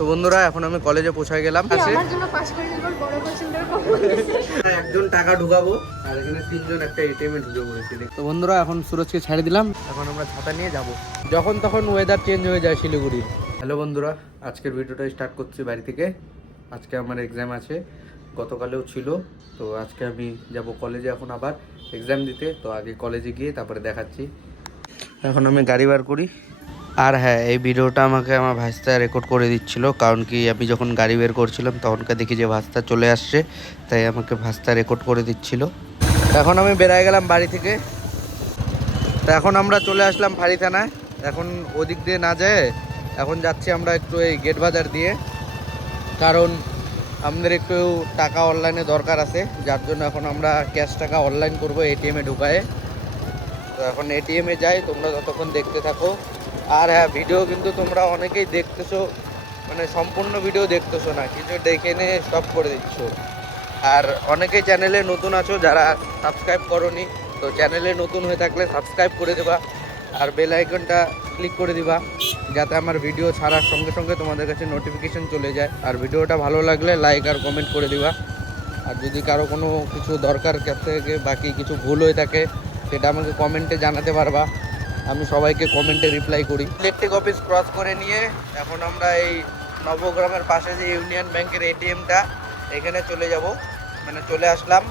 তো বন্ধুরা এখন আমি কলেজে পৌঁছায় গেলাম। একজন টাকা ঢুকাবো আর এখানে তিনজন একটা এটিএম এ ঢুকে পড়েছি। তো বন্ধুরা এখন সুরজকে ছেড়ে দিলাম, এখন আমরা ছাতা নিয়ে যাব। যখন তখন ওয়েদার চেঞ্জ হয়ে যায় শিলিগুড়ির। হ্যালো বন্ধুরা, আজকের ভিডিওটা স্টার্ট করছি বাড়ি থেকে। আজকে আমার এক্সাম আছে, গতকালেও ছিল। তো আজকে আমি যাব কলেজে এখন আবার এক্সাম দিতে। তো আগে কলেজে গিয়ে তারপরে দেখাচ্ছি। এখন আমি গাড়ি বার করি। আর হ্যাঁ, এই ভিডিওটা আমাকে আমার ভাস্তা রেকর্ড করে দিচ্ছিল, কারণ কি আমি যখন গাড়ি বের করছিলাম তখনকার দেখি যে ভাস্তা চলে আসছে, তাই আমাকে ভাস্তা রেকর্ড করে দিচ্ছিল। এখন আমি বেরিয়ে গেলাম বাড়ি থেকে। তো এখন আমরা চলে আসলাম ফাঁড়ি থানায়। এখন ওদিক দিয়ে না যায়, এখন যাচ্ছি আমরা একটু এই গেট বাজার দিয়ে, কারণ আমাদের একটু টাকা অনলাইনে দরকার আছে, যার জন্য এখন আমরা ক্যাশ টাকা অনলাইন করবো এটিএমে ঢুকায়ে। তো এখন এটিএমে যাই, তোমরা ততক্ষণ দেখতে থাকো। আর হ্যাঁ, ভিডিও কিন্তু তোমরা অনেকেই দেখতেছো, মানে সম্পূর্ণ ভিডিও দেখতেছো না, কিছু দেখে নিয়ে স্টপ করে দিচ্ছ। আর অনেকেই চ্যানেলে নতুন আছো যারা সাবস্ক্রাইব করোনি, তো চ্যানেলে নতুন হয়ে থাকলে সাবস্ক্রাইব করে দেবা আর বেল আইকনটা ক্লিক করে দিবা, যাতে আমার ভিডিও ছাড়ার সঙ্গে সঙ্গে তোমাদের কাছে নোটিফিকেশন চলে যায়। আর ভিডিওটা ভালো লাগলে লাইক আর কমেন্ট করে দিবা। আর যদি কারো কোনো কিছু দরকার থেকে বাকি কিছু ভুল হয়ে থাকে সেটা আমাকে কমেন্টে জানাতে পারবা, আমি সবাইকে কমেন্টে রিপ্লাই করি। ইলেকট্রিক অফিস ক্রস করে নিয়ে এখন আমরা এই নবগ্রামের পাশে যে ইউনিয়ন ব্যাংকের এটিএমটা, এখানে চলে যাব, মানে চলে আসলাম।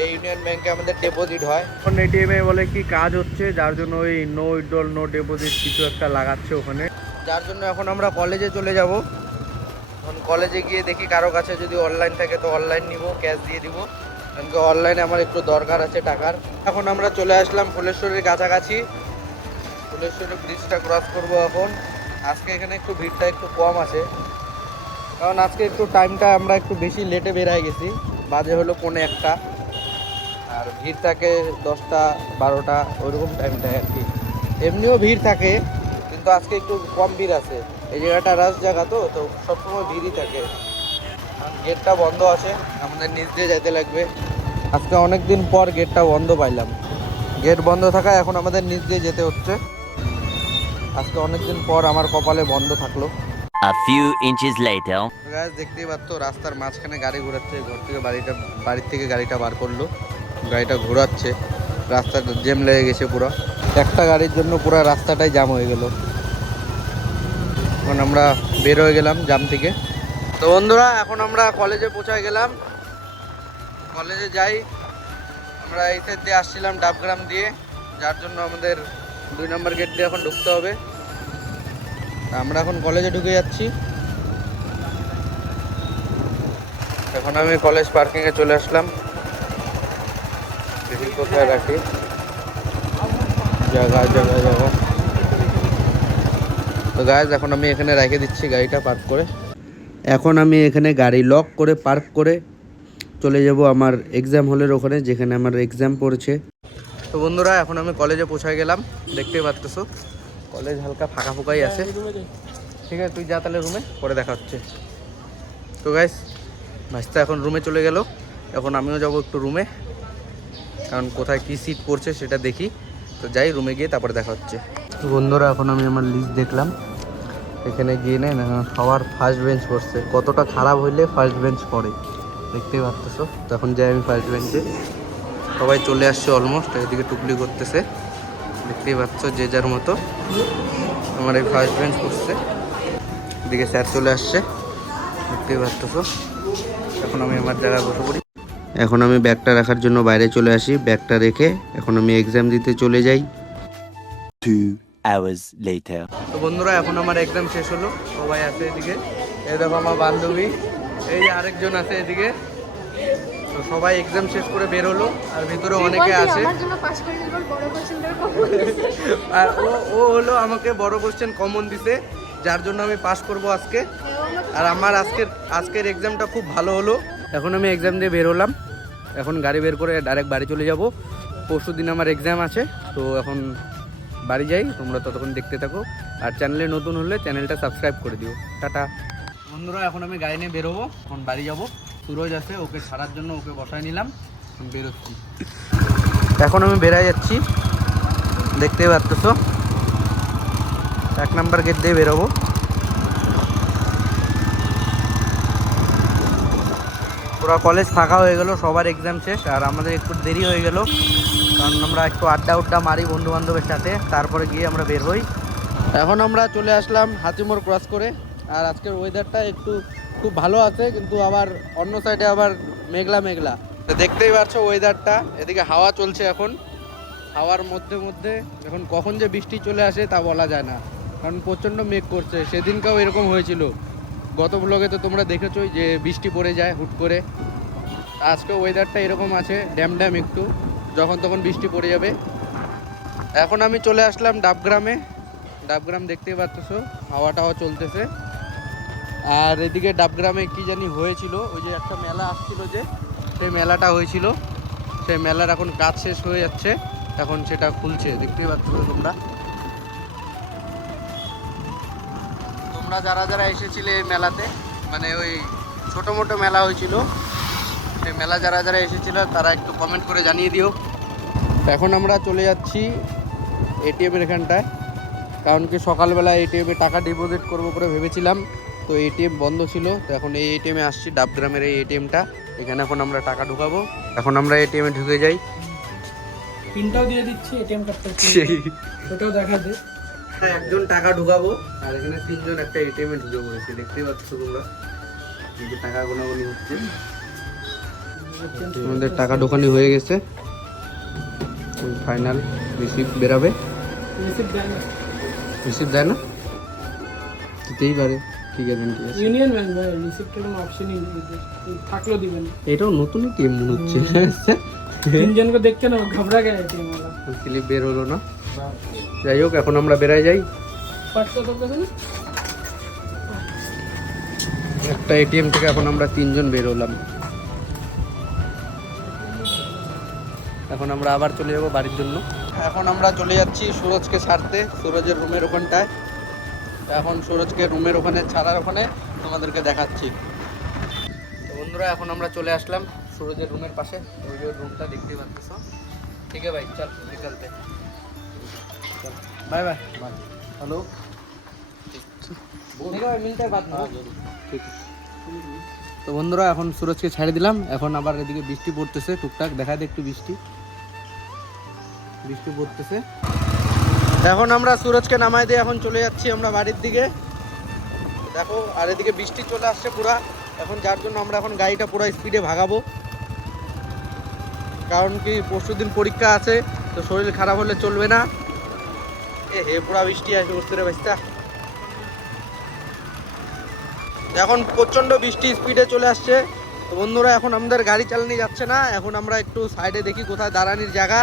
এই ইউনিয়ন ব্যাংকে আমাদের ডিপোজিট হয়। এখন এটিএমে বলে কি কাজ হচ্ছে, যার জন্য ওই নো উইথড্রল নো ডিপোজিট কিছু একটা লাগাচ্ছে ওখানে, যার জন্য এখন আমরা কলেজে চলে যাব। এখন কলেজে গিয়ে দেখি কারো কাছে যদি অনলাইন থাকে তো অনলাইন নিব, ক্যাশ দিয়ে দিব, কারণ কি অনলাইনে আমার একটু দরকার আছে টাকার। এখন আমরা চলে আসলাম ফুলেশ্বরের কাছাকাছি। ফুলেশ্বরের ব্রিজটা ক্রস করবো এখন। আজকে এখানে একটু ভিড়টা একটু কম আছে, কারণ আজকে একটু টাইমটা আমরা একটু বেশি লেটে বেরিয়ে গেছি, বাজে হলো 1:45, আর ভিড় থাকে 10টা 12টা ওইরকম টাইমটায় আর কি। এমনিও ভিড় থাকে, কিন্তু আজকে একটু কম ভিড় আছে। এই জায়গাটা রাস জায়গা, তো তো সবসময় ভিড়ই থাকে। কারণ গেটটা বন্ধ আছে, আমাদের নিচ দিয়ে যেতে লাগবে। আজকে অনেক দিন পর গেটটা বন্ধ পাইলাম, গেট বন্ধ থাকায় এখন আমাদের নিচ দিয়ে যেতে হচ্ছে। আজকে অনেকদিন পর আমার কপালে বন্ধ থাকলো। A few inches later. Guys দেখতেই পাচ্ছ রাস্তার মাঝখানে গাড়ি ঘোরাচ্ছে, ঘর থেকে বাড়ির থেকে গাড়িটা বার করলো, গাড়িটা ঘোরাচ্ছে। রাস্তাটা জ্যাম লেগে গেছে পুরো, একটা গাড়ির জন্য পুরো রাস্তাটাই জ্যাম হয়ে গেল। এখন আমরা বের হয়ে গেলাম জ্যাম থেকে। তো বন্ধুরা এখন আমরা কলেজে পৌঁছায় গেলাম। কলেজে যাই, আমরা এই সাইড দিয়ে আসছিলাম ডাবগ্রাম দিয়ে, যার জন্য আমাদের 2 নম্বর গেট দিয়ে এখন ঢুকতে হবে। আমরা এখন কলেজে ঢুকে যাচ্ছি। এখন আমি কলেজ পার্কিংয়ে চলে আসলাম, দেখি কোথায় রাখি জায়গা। তো গাইজ এখন আমি এখানে রেখে দিচ্ছি গাড়িটা পার্ক করে। এখন আমি এখানে গাড়ি লক করে পার্ক করে চলে যাব আমার এক্সাম হলের ওখানে, যেখানে আমার এক্সাম পড়ছে। তো বন্ধুরা এখন আমি কলেজে পৌঁছায় গেলাম, দেখতেই পাচ্ছ কলেজ হালকা ফাঁকা ফোঁকাই আছে। ঠিক আছে, তুই যা তাহলে রুমে, পরে দেখা হচ্ছে। তো গাইস ভাইস্তা এখন রুমে চলে গেল, এখন আমিও যাব একটু রুমে, কারণ কোথায় কী সিট পড়ছে সেটা দেখি। তো যাই রুমে গিয়ে তারপরে দেখা হচ্ছে। তো বন্ধুরা এখন আমি আমার লিস্ট দেখলাম, এখানে গিয়ে নেন সবার ফার্স্ট বেঞ্চ পড়ছে। কতটা খারাপ হইলে ফার্স্ট বেঞ্চ পড়ে দেখতেই পাচ্ছ। তখন যাই আমি ফার্স্ট বেঞ্চে, সবাই চলে আসছে অলমোস্ট, এদিকে টুকলি করতেছে, দেখতেই পাচ্ছ যে যার মতো। আমার এই ফার্স্ট বেঞ্চ পড়ছে, এদিকে স্যার চলে আসছে, দেখতেই পাচ্ছ। এখন আমি আমার জায়গায় বসে পড়ি। এখন আমি ব্যাগটা রাখার জন্য বাইরে চলে আসি, ব্যাগটা রেখে এখন আমি এক্সাম দিতে চলে যাই। 2 hours later. তো বন্ধুরা এখন আমার এক্সাম শেষ হলো, সবাই আছে এদিকে, এই দেখো আমার বান্ধবী, এই যে আরেকজন আছে এদিকে। তো সবাই এক্সাম শেষ করে বের হলো, আর ভিতরে অনেকে আছে। আর ও হলো আমাকে বড় কোশ্চেন কমন দিছে, যার জন্য আমি পাস করব আজকে। আর আমার আজকের এক্সামটা খুব ভালো হলো। এখন আমি এক্সাম দিয়ে বের হলাম, এখন গাড়ি বের করে ডাইরেক্ট বাড়ি চলে যাব। পরশু দিন আমার এক্সাম আছে, তো এখন বাড়ি যাই, তোমরা ততক্ষণ দেখতে থাকো। আর চ্যানেলে নতুন হলে চ্যানেলটা সাবস্ক্রাইব করে দিও। টাটা বন্ধুরা, এখন আমি গাড়ি নিয়ে বেরোবো, এখন বাড়ি যাব। সুরজ আছে, ওকে ছাড়ার জন্য ওকে বসায় নিলাম, বেরোচ্ছি। এখন আমি বেরিয়ে যাচ্ছি, দেখতেই পাচ্ছ 1 নম্বর গেট দিয়ে বেরোবো। পুরো কলেজ ফাঁকা হয়ে গেল, সবার এক্সাম শেষ, আর আমাদের একটু দেরি হয়ে গেল কারণ আমরা একটু আড্ডা মারি বন্ধু বান্ধবের সাথে, তারপরে গিয়ে আমরা বের হই। এখন আমরা চলে আসলাম হাতিমোড় ক্রস করে। আর আজকের ওয়েদারটা একটু খুব ভালো আছে, কিন্তু আবার অন্য সাইডে আবার মেঘলা মেঘলা। তো দেখতেই পাচ্ছ ওয়েদারটা, এদিকে হাওয়া চলছে এখন, হাওয়ার মধ্যে মধ্যে এখন কখন যে বৃষ্টি চলে আসে তা বলা যায় না, কারণ প্রচণ্ড মেঘ করছে। সেদিনকেও এরকম হয়েছিল, গত ব্লগে তো তোমরা দেখেছোই যে বৃষ্টি পড়ে যায় হুট করে। আজকে ওয়েদারটা এরকম আছে, ড্যাম একটু, যখন তখন বৃষ্টি পড়ে যাবে। এখন আমি চলে আসলাম ডাবগ্রামে। ডাবগ্রাম দেখতেই পাচ্ছ, হাওয়া টাওয়া চলতেছে। আর এদিকে ডাবগ্রামে কি জানি হয়েছিল, ওই যে একটা মেলা আসছিল, যে সেই মেলাটা হয়েছিল, সেই মেলার এখন কাজ শেষ হয়ে যাচ্ছে, এখন সেটা খুলছে, দেখতেই পাচ্ছ তোমরা। তোমরা যারা যারা এসেছিলে এই মেলাতে, মানে ওই ছোটো মোটো মেলা হয়েছিল, সেই মেলা যারা যারা এসেছিল তারা একটু কমেন্ট করে জানিয়ে দিও। এখন আমরা চলে যাচ্ছি এটিএমের এখানটায়, কারণ কি সকালবেলা এটিএমে টাকা ডিপোজিট করবো করে ভেবেছিলাম, তো এটিএম বন্ধ ছিল। তো এখন এই এটিএমে আসছি, ডাবগ্রামের এই এটিএমটা, এখানে এখন আমরা টাকা ঢুকাবো। এখন আমরা এটিএমে ঢুকে যাই, পিনটাও দিয়ে দিচ্ছি, এটিএম কার্ডটা ওটাও দেখা দে। হ্যাঁ, একজন টাকা ঢুকাবো, আর এখানে তিনজন একটা এটিএমে ঢুকে পড়েছে, দেখতেই পাচ্ছ তোমরা, কিন্তু টাকা গোনাগুনি হচ্ছে। আমাদের টাকা ঢোকানি হয়ে গেছে, ফাইনাল রিসিপ্ট বেরাবে। রিসিপ্ট দেয় না, দিতেই পারে, ঠিক আছে ঠিক আছে। ইউনিয়ন ব্যাংক ভাই, রিসিপ্টের কোনো অপশনই নেই, থাকলেও দিবেন। এটাও নতুন এটিএম মনে হচ্ছে। তিনজনকে দেখতে না ঘাবড়া গেছে এটিএম ওরা, স্লিপ বের হলো না। যাই হোক, এখন আমরা বেরাই যাই। একটা এটিএম থেকে এখন আমরা তিনজন বের হলাম। এখন আমরা আবার চলে যাবো বাড়ির জন্য। এখন আমরা চলে যাচ্ছি সুরজকে ছাড়তে, সুরজের রুমের ওখানটায়। এখন সুরজকে রুমের ওখানে ছাড়ার ওখানে তোমাদেরকে দেখাচ্ছি। তো বন্ধুরা, এখন আমরা চলে আসলাম সুরজের রুমের পাশে, সুরজের রুমটা দেখতে পাচ্ছ। ঠিক আছে ভাই, চল নিকলতে, बाय बाय हेलो মিলতে বাদ না। ঠিক আছে। তো বন্ধুরা, এখন সুরজকে ছেড়ে দিলাম। এখন আবার এদিকে বৃষ্টি পড়তেছে টুকটাক, দেখা দে একটু বৃষ্টি পড়তেছে। এখন আমরা সুরজকে নামাই দিয়ে এখন চলে যাচ্ছি আমরা বাড়ির দিকে, দেখো। আর এদিকে বৃষ্টি চলে আসছে পুরা এখন, যার জন্য আমরা এখন গাড়িটা পুরো স্পিডে ভাগাবো, কারণ কি পরশুদিন পরীক্ষা আছে, তো শরীর খারাপ হলে চলবে না। হে পুরা বৃষ্টি আসবে বুঝতে রে ভাইস্তা। এখন প্রচণ্ড বৃষ্টি স্পিডে চলে আসছে। তো বন্ধুরা, এখন আমাদের গাড়ি চালানো যাচ্ছে না, এখন আমরা একটু সাইডে দেখি কোথায় দাঁড়ানোর জায়গা,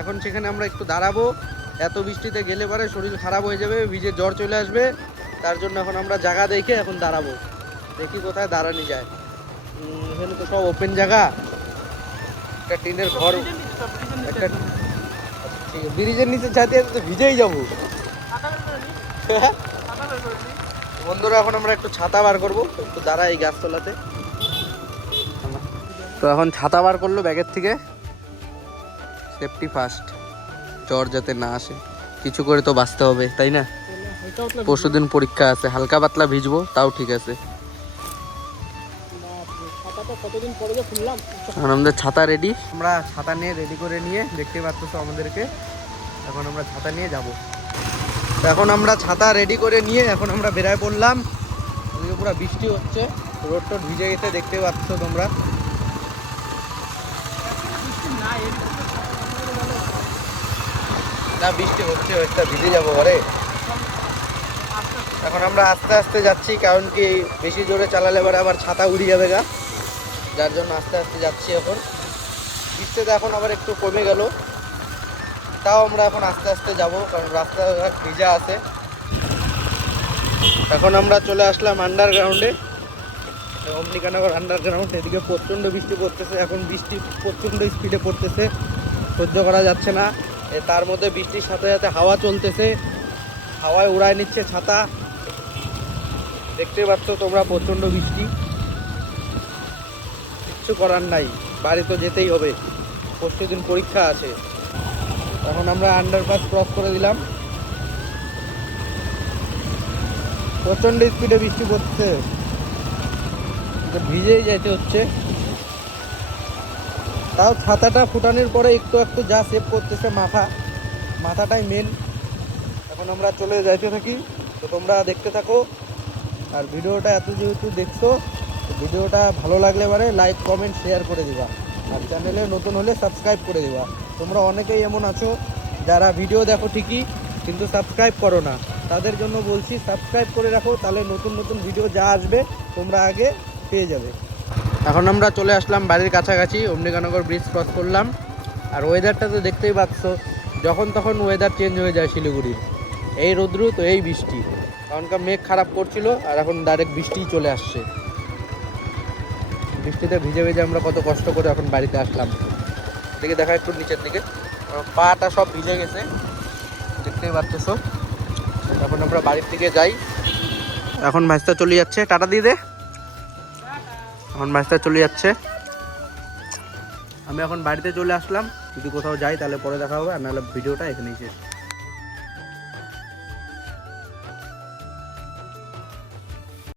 এখন সেখানে আমরা একটু দাঁড়াবো। এত বৃষ্টিতে গেলে পরে শরীর খারাপ হয়ে যাবে, ভিজে জ্বর চলে আসবে, তার জন্য এখন আমরা জায়গা দেখে এখন দাঁড়াবো, দেখি কোথায় দাঁড়ানো যায়। এখানে তো সব ওপেন জায়গা, একটা টিনের ঘর, একটা ব্রিজের নিচে ছাতে তো ভিজেই যাবো। বন্ধুরা, এখন আমরা একটু ছাতা বার করবো, একটু দাঁড়া এই গাছতলাতে। তো এখন ছাতা বার করলো ব্যাগের থেকে, সেফটি ফার্স্ট, জ্বর যাতে না আসে, কিছু করে তো বাঁচতে হবে তাই না। পরশুদিন পরীক্ষা আছে, হালকা পাতলা ভিজবো তাও ঠিক আছে। এখন আমাদের ছাতা রেডি, আমরা ছাতা নিয়ে রেডি করে নিয়ে, দেখতে পাচ্ছ আমাদেরকে, এখন আমরা ছাতা নিয়ে যাব। এখন আমরা ছাতা রেডি করে নিয়ে এখন আমরা বেরায় পড়লাম। ওদিকে পুরো বৃষ্টি হচ্ছে, রোড টোড ভিজে গেছে, দেখতে পাচ্ছ তোমরা। না, বৃষ্টি হচ্ছে, ওইটা ভিজে যাবো ঘরে। এখন আমরা আস্তে আস্তে যাচ্ছি, কারণ কি বেশি জোরে চালালে পরে আবার ছাতা উড়ে যাবে গা, যার জন্য আস্তে আস্তে যাচ্ছি। এখন বৃষ্টিটা এখন আবার একটু কমে গেল, তাও আমরা এখন আস্তে আস্তে যাব, কারণ রাস্তাঘাট ভিজা আছে। এখন আমরা চলে আসলাম আন্ডারগ্রাউন্ডে, অমনিকানগর আন্ডারগ্রাউন্ড। এদিকে প্রচণ্ড বৃষ্টি পড়তেছে, এখন বৃষ্টি প্রচণ্ড স্পিডে পড়তেছে, সহ্য করা যাচ্ছে না। তার মধ্যে বৃষ্টির সাথে সাথে হাওয়া চলতেছে, হাওয়ায় উড়ায় নিচ্ছে ছাতা, দেখতে পাচ্ছ তোমরা প্রচণ্ড বৃষ্টি। কিচ্ছু করার নাই, বাড়ি তো যেতেই হবে, পরশুদিন পরীক্ষা আছে। এখন আমরা আন্ডারপাস ক্রস করে দিলাম, প্রচণ্ড স্পিডে বৃষ্টি পড়ছে, ভিজেই যেতে হচ্ছে। তাও ছাতাটা ফুটানোর পরে একটু একটু যা সেভ করতেছে মাথাটাই মেন। এখন আমরা চলে যাইতে থাকি, তো তোমরা দেখতে থাকো। আর ভিডিওটা এত যেহেতু দেখছো, ভিডিওটা ভালো লাগলে এবারে লাইক কমেন্ট শেয়ার করে দিবা, আর চ্যানেলে নতুন হলে সাবস্ক্রাইব করে দিবা। তোমরা অনেকেই এমন আছো যারা ভিডিও দেখো ঠিকই কিন্তু সাবস্ক্রাইব করো না, তাদের জন্য বলছি সাবস্ক্রাইব করে রাখো, তাহলে নতুন নতুন ভিডিও যা আসবে তোমরা আগে পেয়ে যাবে। এখন আমরা চলে আসলাম বাড়ির কাছাকাছি, অম্বিকানগর ব্রিজ ক্রস করলাম। আর ওয়েদারটা তো দেখতেই পাচ্ছ, যখন তখন ওয়েদার চেঞ্জ হয়ে যায় শিলিগুড়ির। এই রোদ্রু তো এই বৃষ্টি, কারণকার মেঘ খারাপ করছিল আর এখন ডাইরেক্ট বৃষ্টিই চলে আসছে। বৃষ্টিতে ভিজে ভিজে আমরা কত কষ্ট করে এখন বাড়িতে আসলাম। দেখে দেখা একটু নিচের দিকে, পাটা সব ভিজে গেছে, দেখতেই পাচ্ছ। এখন আমরা বাড়ির দিকে যাই। এখন ভাইস্তা চলে যাচ্ছে, টাটা দিয়ে দে। এখন ভাইস্তা চলে যাচ্ছে, আমি এখন বাড়িতে চলে আসলাম। যদি কোথাও যাই তাহলে পরে দেখা হবে, আর নাহলে ভিডিওটা এখানেই শেষ।